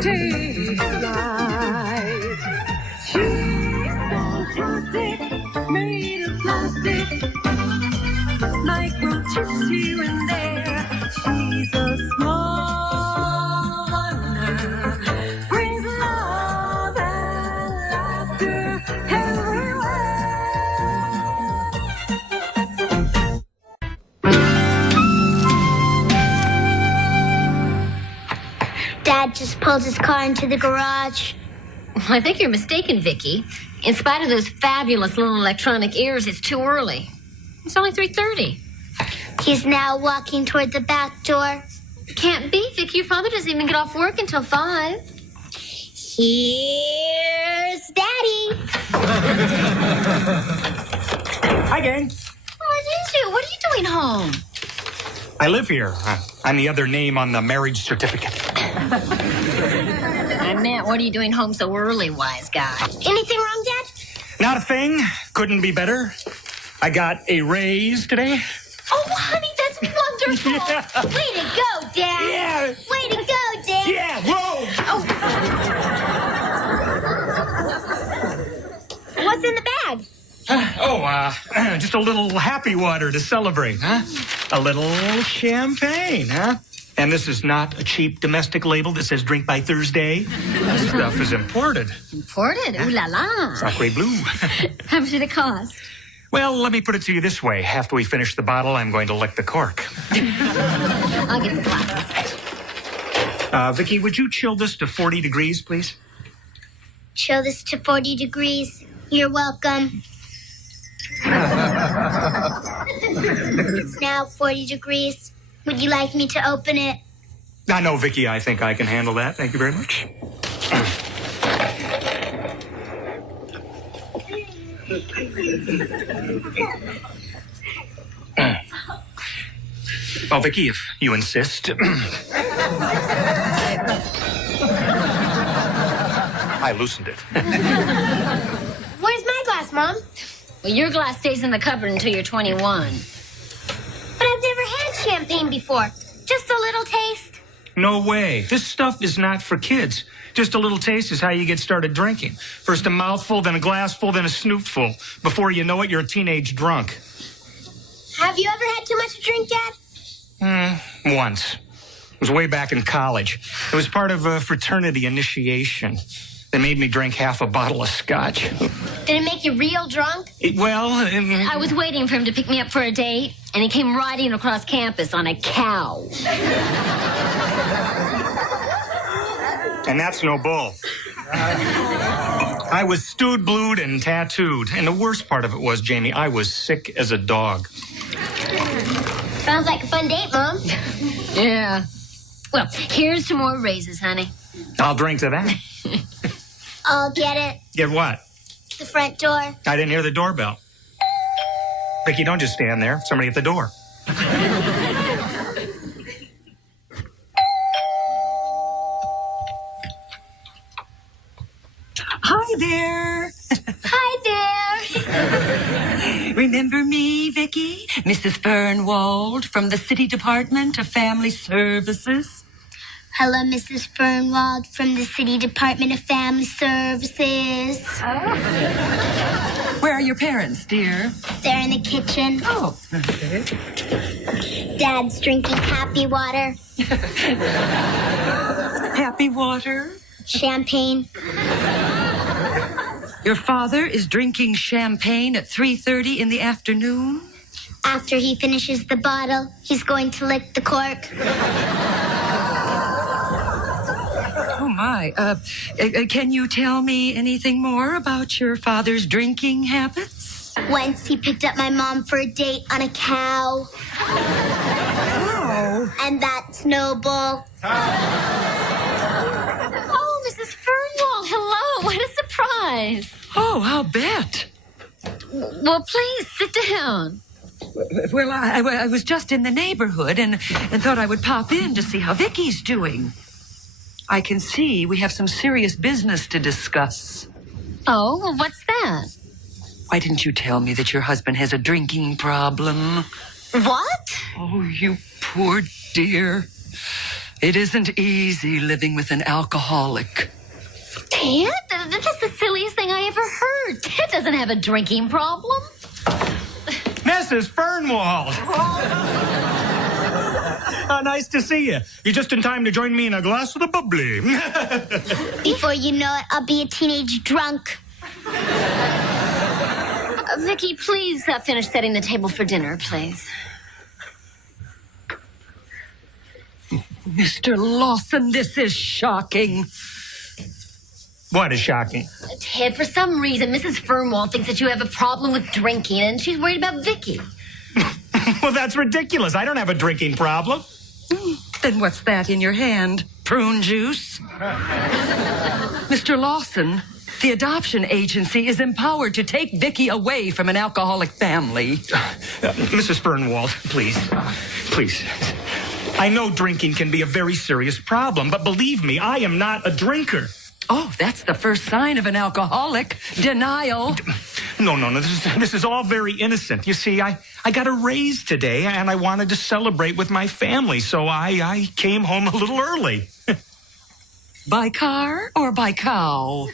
take flight. She's fantastic, made of plastic, microchips here and there. She's a small wonder, brings love and laughter everywhere. Dad just pulled his car into the garage. I think you're mistaken, Vicki. In spite of those fabulous little electronic ears, it's too early. It's only 3:30. He's now walking toward the back door. Can't be, Vicki. Your father doesn't even get off work until 5. Here's Daddy. Hi, gang. What is you? What are you doing home? I live here. I'm the other name on the marriage certificate. I meant, what are you doing home so early, wise guy? Anything wrong, Dad? Not a thing. Couldn't be better. I got a raise today. Oh, honey, that's wonderful. Yeah. Way to go, Dad. Yeah. Way to go, Dad. Yeah, whoa. Oh. What's in the bag? Just a little happy water to celebrate, huh? A little champagne, huh? And this is not a cheap domestic label that says drink by Thursday. This stuff is imported. Imported? Ooh la la. Sacre bleu. How much did it cost? Well, let me put it to you this way. After we finish the bottle, I'm going to lick the cork. I'll get the glasses. Vicki, would you chill this to 40 degrees, please? Chill this to 40 degrees. You're welcome. It's now 40 degrees. Would you like me to open it? No, Vicki, I think I can handle that. Thank you very much. Oh, Vicki, if you insist. I loosened it. Where's my glass, Mom? Well, your glass stays in the cupboard until you're 21. But I've never had champagne before. Just a little taste. No way. This stuff is not for kids. Just a little taste is how you get started drinking. First a mouthful, then a glassful, then a snootful. Before you know it, you're a teenage drunk. Have you ever had too much to drink, Dad? Once. It was way back in college. It was part of a fraternity initiation. They made me drink half a bottle of scotch. Did it make you real drunk? I was waiting for him to pick me up for a date, and he came riding across campus on a cow. And that's no bull. I was stewed, blued, and tattooed. And the worst part of it was, Jamie, I was sick as a dog. Sounds like a fun date, Mom. Yeah. Well, here's to more raises, honey. I'll drink to that. I'll get it. Get what? The front door. I didn't hear the doorbell. Vicki, don't just stand there. Somebody at the door. Hi there. Hi there. Remember me, Vicki? Mrs. Fernwald from the City Department of Family Services. Hello, Mrs. Fernwald from the City Department of Family Services. Where are your parents, dear? They're in the kitchen. Oh, okay. Dad's drinking happy water. Happy water? Champagne. Your father is drinking champagne at 3:30 in the afternoon? After he finishes the bottle, he's going to lick the cork. Oh, my. Can you tell me anything more about your father's drinking habits? Once he picked up my mom for a date on a cow. Oh. And that's no bull. Oh, Mrs. Fernwald, hello. What a surprise. Oh, I'll bet. Well, please, sit down. Well, I was just in the neighborhood and thought I would pop in to see how Vicki's doing. I can see we have some serious business to discuss. Oh, well, what's that? Why didn't you tell me that your husband has a drinking problem? What? Oh, you poor dear. It isn't easy living with an alcoholic. Ted, that's the silliest thing I ever heard. Ted doesn't have a drinking problem. Mrs. Fernwald. Nice to see you. You're just in time to join me in a glass of the bubbly. Before you know it, I'll be a teenage drunk. Vicki, please finish setting the table for dinner, please. Mr. Lawson, this is shocking. What is shocking? Ted, for some reason, Mrs. Fernwald thinks that you have a problem with drinking, and she's worried about Vicki. Well, that's ridiculous. I don't have a drinking problem. Then what's that in your hand? Prune juice? Mr. Lawson, the adoption agency is empowered to take Vicki away from an alcoholic family. Mrs. Fernwald, please. Please. I know drinking can be a very serious problem, but believe me, I am not a drinker. Oh, that's the first sign of an alcoholic. Denial. No. This is all very innocent. You see, I got a raise today, and I wanted to celebrate with my family, so I came home a little early. By car or by cow?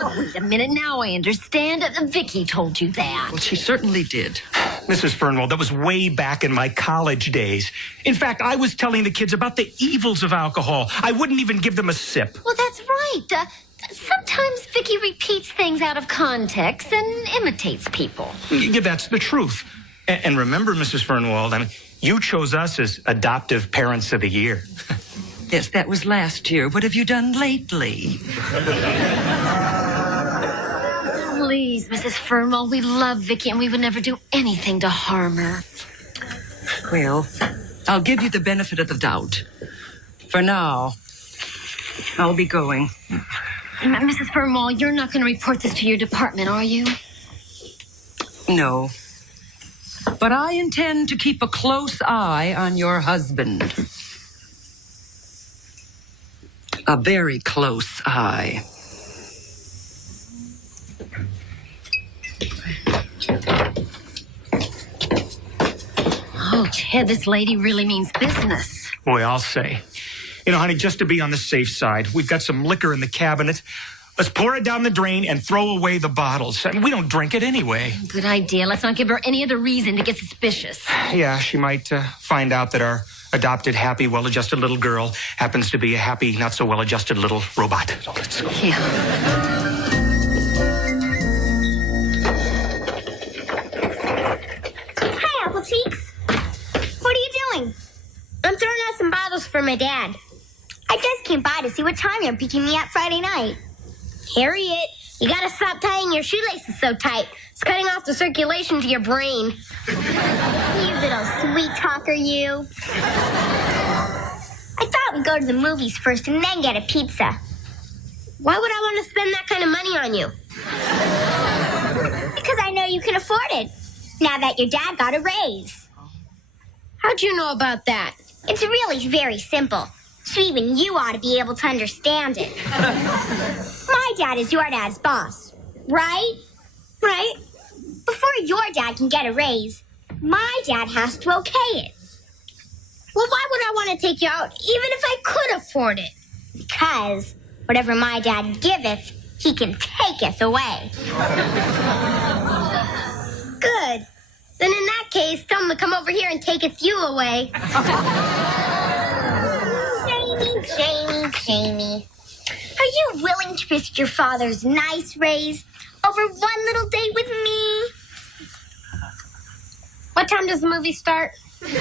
Oh, wait a minute, now I understand. Vicki told you that. Well, she certainly did. Mrs. Fernwald, that was way back in my college days. In fact, I was telling the kids about the evils of alcohol. I wouldn't even give them a sip. Well, that's right. Sometimes Vicki repeats things out of context and imitates people. Yeah, that's the truth. And remember, Mrs. Fernwald, I mean, you chose us as adoptive parents of the year. Yes, that was last year. What have you done lately? Please, Mrs. Fernwald, we love Vicki and we would never do anything to harm her. Well, I'll give you the benefit of the doubt. For now, I'll be going. Mrs. Fernwald, you're not going to report this to your department, are you? No. But I intend to keep a close eye on your husband. A very close eye. Oh, Ted, this lady really means business. Boy, I'll say. You know, honey, just to be on the safe side, we've got some liquor in the cabinet. Let's pour it down the drain and throw away the bottles. I mean, we don't drink it anyway. Good idea. Let's not give her any other reason to get suspicious. Yeah, she might find out that our adopted, happy, well-adjusted little girl happens to be a happy, not-so-well-adjusted little robot. So let's go. Yeah. Hi, Apple Cheeks. What are you doing? I'm throwing out some bottles for my dad. I just came by to see what time you're picking me up Friday night. Harriet, you gotta stop tying your shoelaces so tight. It's cutting off the circulation to your brain. You little sweet talker, you. I thought we'd go to the movies first and then get a pizza. Why would I want to spend that kind of money on you? Because I know you can afford it, now that your dad got a raise. How'd you know about that? It's really very simple. So even you ought to be able to understand it. My dad is your dad's boss, right? Right? Before your dad can get a raise, my dad has to okay it. Well, why would I want to take you out, even if I could afford it? Because whatever my dad giveth, he can taketh away. Good. Then in that case, tell him to come over here and taketh you away. Jamie. Are you willing to risk your father's nice raise over one little date with me? What time does the movie start? 7.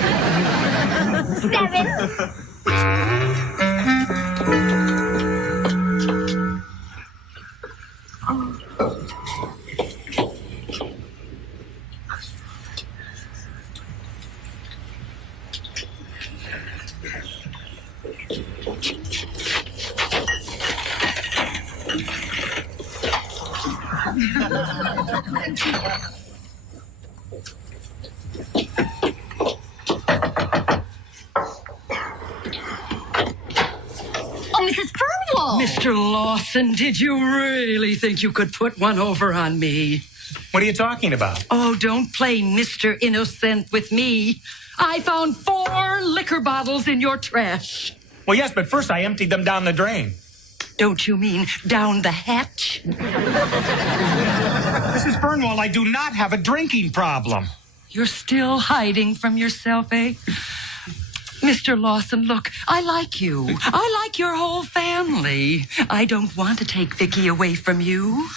Mrs. Fernwald! Mr. Lawson, did you really think you could put one over on me? What are you talking about? Oh, don't play Mr. Innocent with me. I found $4 4 liquor bottles in your trash. Well, yes, but first I emptied them down the drain. Don't you mean down the hatch? Mrs. Burnwell, I do not have a drinking problem. You're still hiding from yourself, eh? Mr. Lawson, look, I like you. I like your whole family. I don't want to take Vicki away from you.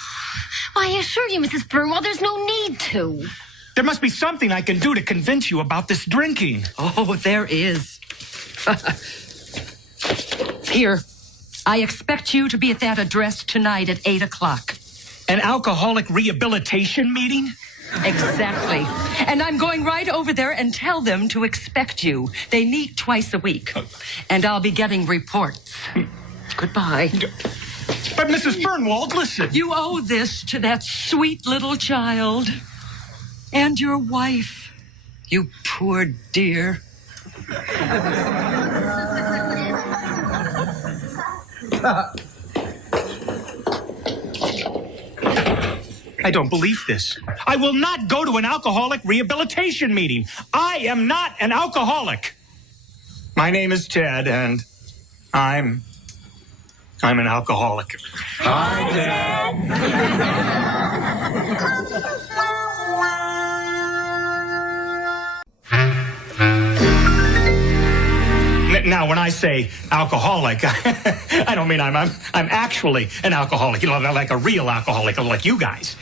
Why, I assure you, Mrs. Burnwell, there's no need to. There must be something I can do to convince you about this drinking. Oh, there is. Here, I expect you to be at that address tonight at 8 o'clock. An alcoholic rehabilitation meeting? Exactly. And I'm going right over there and tell them to expect you. They meet twice a week. And I'll be getting reports. Goodbye. But Mrs. Burnwald, listen. You owe this to that sweet little child. And your wife. You poor dear. I don't believe this. I will not go to an alcoholic rehabilitation meeting. I am not an alcoholic. My name is Ted, and I'm an alcoholic. Hi, Ted. Now, when I say alcoholic, I don't mean I'm actually an alcoholic, like a real alcoholic, like you guys.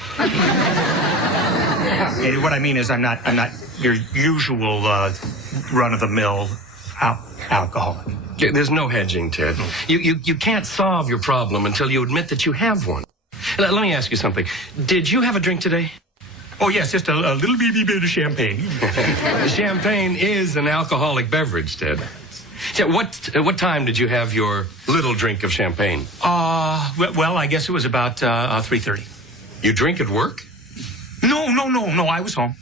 What I mean is I'm not your usual run-of-the-mill alcoholic. There's no hedging, Ted. You can't solve your problem until you admit that you have one. Let me ask you something. Did you have a drink today? Oh, yes, just a little bitty bit of champagne. Champagne is an alcoholic beverage, Ted. What time did you have your little drink of champagne? Well, I guess it was about 3:30. You drink at work? No, I was home.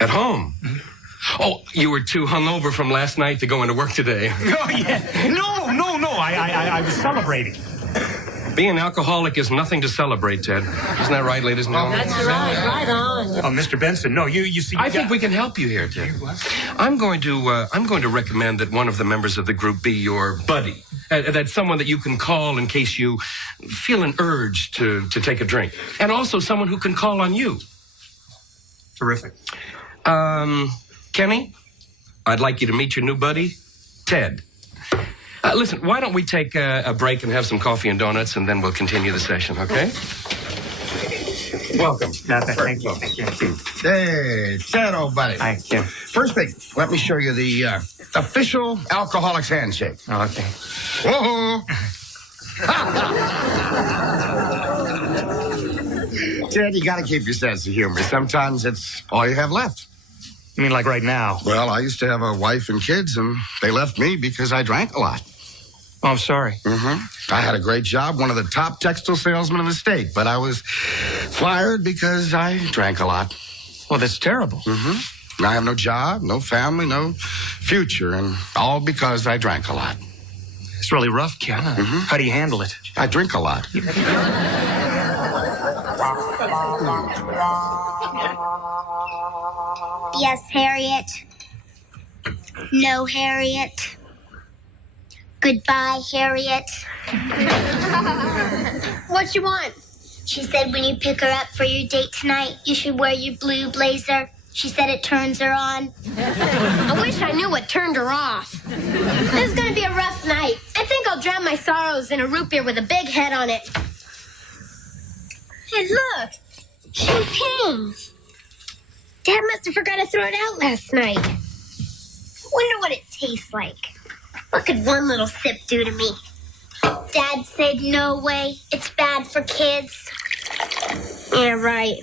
At home? Mm-hmm. Oh, you were too hungover from last night to go into work today. Oh, yeah. No, I was celebrating. Being an alcoholic is nothing to celebrate, Ted. Isn't that right, ladies and gentlemen? That's right on. Oh, Mr. Benson, no, you see... I think we can help you here, Ted. I'm going to recommend that one of the members of the group be your buddy. That's someone that you can call in case you feel an urge to take a drink. And also someone who can call on you. Terrific. Kenny, I'd like you to meet your new buddy, Ted. Listen, why don't we take a break and have some coffee and donuts, and then we'll continue the session, okay? Welcome. Thank you. Hey, Ted, old buddy. Thank you. First thing, let me show you the official alcoholic's handshake. Oh, okay. Whoa! Ted, you gotta keep your sense of humor. Sometimes it's all you have left. You mean like right now? Well, I used to have a wife and kids, and they left me because I drank a lot. Oh, I'm sorry. Mm-hmm. I had a great job, one of the top textile salesmen in the state, but I was fired because I drank a lot. Well, that's terrible. Mm-hmm. I have no job, no family, no future, and all because I drank a lot. It's really rough, Ken. Mm-hmm. How do you handle it? I drink a lot. Yes, Harriet. No, Harriet. Goodbye, Harriet. What you want? She said when you pick her up for your date tonight, you should wear your blue blazer. She said it turns her on. I wish I knew what turned her off. This is going to be a rough night. I think I'll drown my sorrows in a root beer with a big head on it. Hey, look. Champagne. Dad must have forgot to throw it out last night. Wonder what it tastes like. What could one little sip do to me? Dad said no way. It's bad for kids. Yeah, right.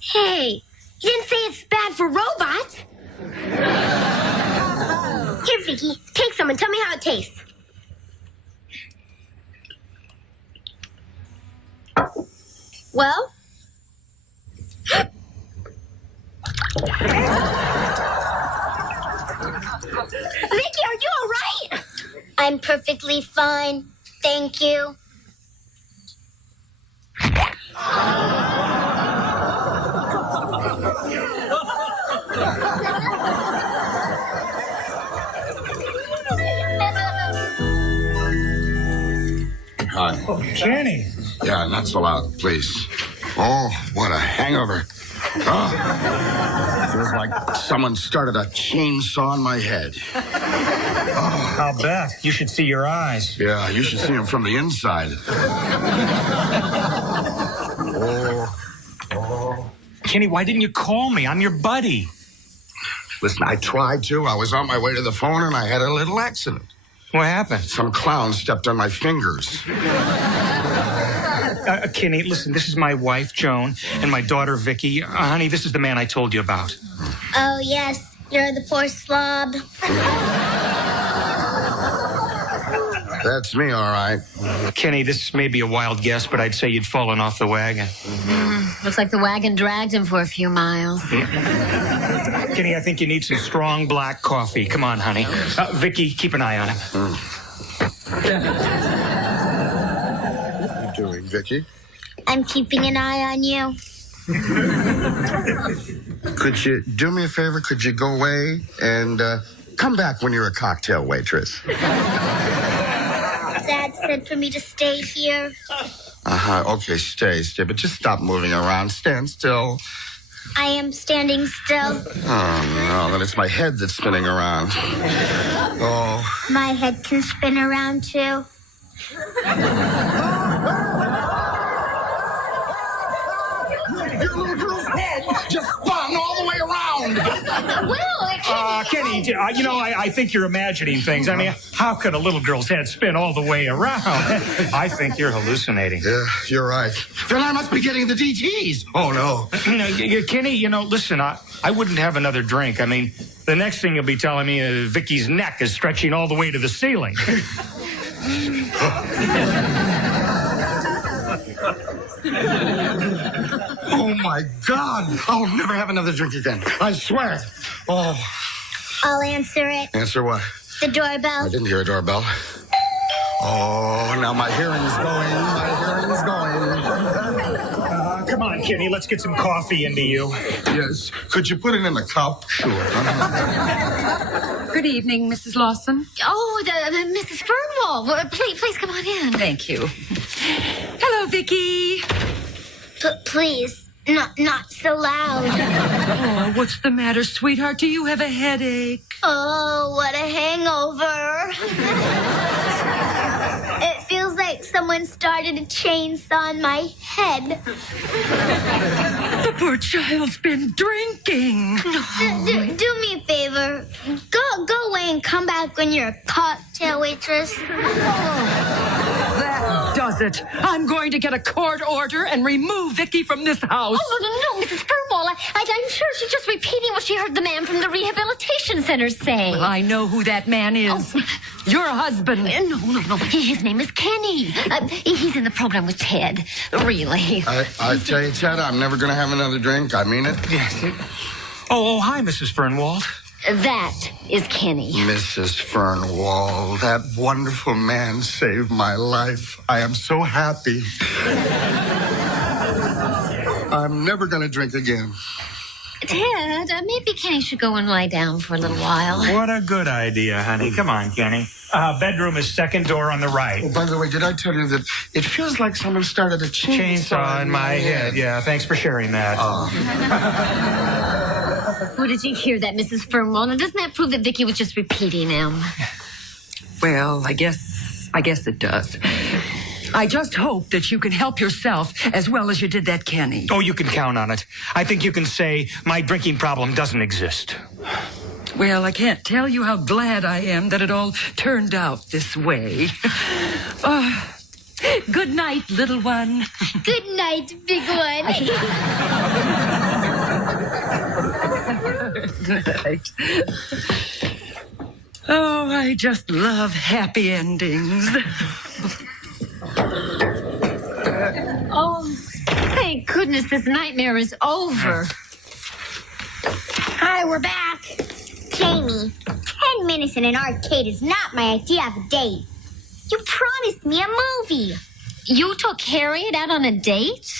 Hey, you didn't say it's bad for robots. Here, Vicki, take some and tell me how it tastes. Well? Vicki, are you all right? I'm perfectly fine. Thank you. Hi. Kenny. Yeah, not so loud, please. Oh, what a hangover. Oh, feels like someone started a chainsaw in my head. I'll bet. You should see your eyes. Yeah, you should see them from the inside. Kenny, why didn't you call me? I'm your buddy. Listen, I tried to. I was on my way to the phone and I had a little accident. What happened? Some clown stepped on my fingers. Kenny, listen, this is my wife, Joan, and my daughter, Vicki. Honey, this is the man I told you about. Oh, yes. You're the poor slob. That's me, all right. Kenny, this may be a wild guess, but I'd say you'd fallen off the wagon. Looks like the wagon dragged him for a few miles. Kenny, I think you need some strong black coffee. Come on, honey. Vicki, keep an eye on him. What are you doing, Vicki? I'm keeping an eye on you. Could you do me a favor? Could you go away and come back when you're a cocktail waitress? Dad said for me to stay here. Okay, stay. But just stop moving around. Stand still. I am standing still. Oh, no, then it's my head that's spinning around. Oh. My head can spin around, too. Your little girl's head just spun all the way around. Kenny, I think you're imagining things. I mean, how could a little girl's head spin all the way around? I think you're hallucinating. Yeah, you're right. Then I must be getting the DTs. Oh, no. Kenny, listen, I wouldn't have another drink. I mean, the next thing you'll be telling me is Vicky's neck is stretching all the way to the ceiling. Oh, my God. I'll never have another drink again. I swear. Oh. I'll answer it. Answer what? The doorbell. I didn't hear a doorbell. Oh, now my hearing's going. Come on, Kenny, let's get some coffee into you. Yes. Could you put it in a cup? Sure. Good evening, Mrs. Lawson. Oh, Mrs. Fernwall. Well, please come on in. Thank you. Hello, Vicki. Please, not so loud. Oh, what's the matter, sweetheart? Do you have a headache? Oh, what a hangover. It feels like someone started a chainsaw on my head. The poor child's been drinking. Do me a favor. Go away and come back when you're a cocktail waitress. That does it. I'm going to get a court order and remove Vicki from this house. Oh, no, Mrs. Fernwall. I'm sure she's just repeating what she heard the man from the rehabilitation center say. Well, I know who that man is. Oh. Your husband. No. His name is Kenny. He's in the program with Ted. Really. I tell you, Ted, I'm never going to have another drink. I mean it. Yes. Oh, hi, Mrs. Fernwald. That is Kenny. Mrs. Fernwald, that wonderful man saved my life. I am so happy. I'm never going to drink again. Ted, maybe Kenny should go and lie down for a little while. What a good idea, honey. Come on, Kenny. Bedroom is second door on the right. Oh, by the way, did I tell you that it feels like someone started a chainsaw in my head? Yeah, thanks for sharing that. Oh, did you hear that, Mrs. Fernwall? Now, doesn't that prove that Vicki was just repeating him? Well, I guess it does. I just hope that you can help yourself as well as you did that Kenny. Oh, you can count on it. I think you can say my drinking problem doesn't exist. Well, I can't tell you how glad I am that it all turned out this way. Good night, little one. Good night, big one. Good night. Oh, I just love happy endings. Oh, thank goodness this nightmare is over. Hi, we're back. Jamie, 10 minutes in an arcade is not my idea of a date. You promised me a movie. You took Harriet out on a date?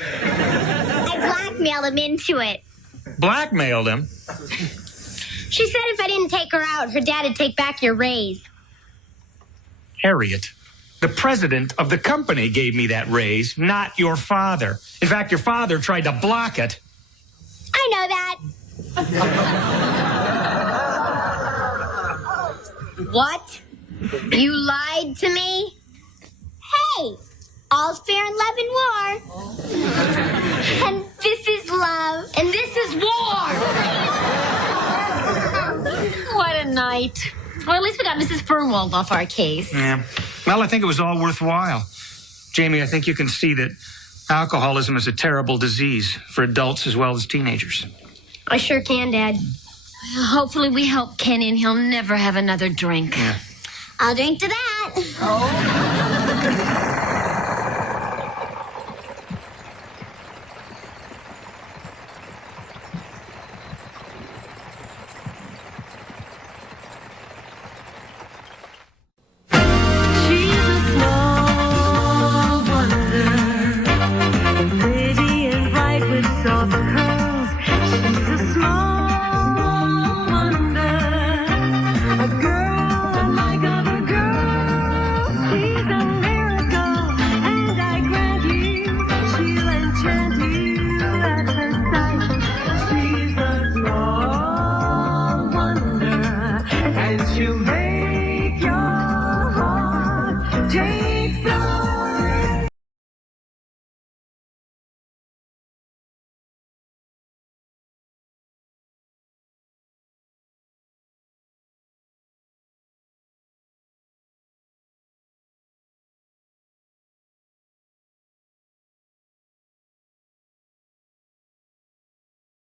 I blackmailed him into it. Blackmailed him? She said if I didn't take her out, her dad would take back your raise. Harriet. The president of the company gave me that raise, not your father. In fact, your father tried to block it. I know that. What? You lied to me? Hey, all's fair in love and war. And this is love. And this is war! What a night. Well, at least we got Mrs. Fernwald off our case. Yeah. Well, I think it was all worthwhile. Jamie, I think you can see that alcoholism is a terrible disease for adults as well as teenagers. I sure can, Dad. Hopefully we help Kenny and he'll never have another drink. Yeah. I'll drink to that.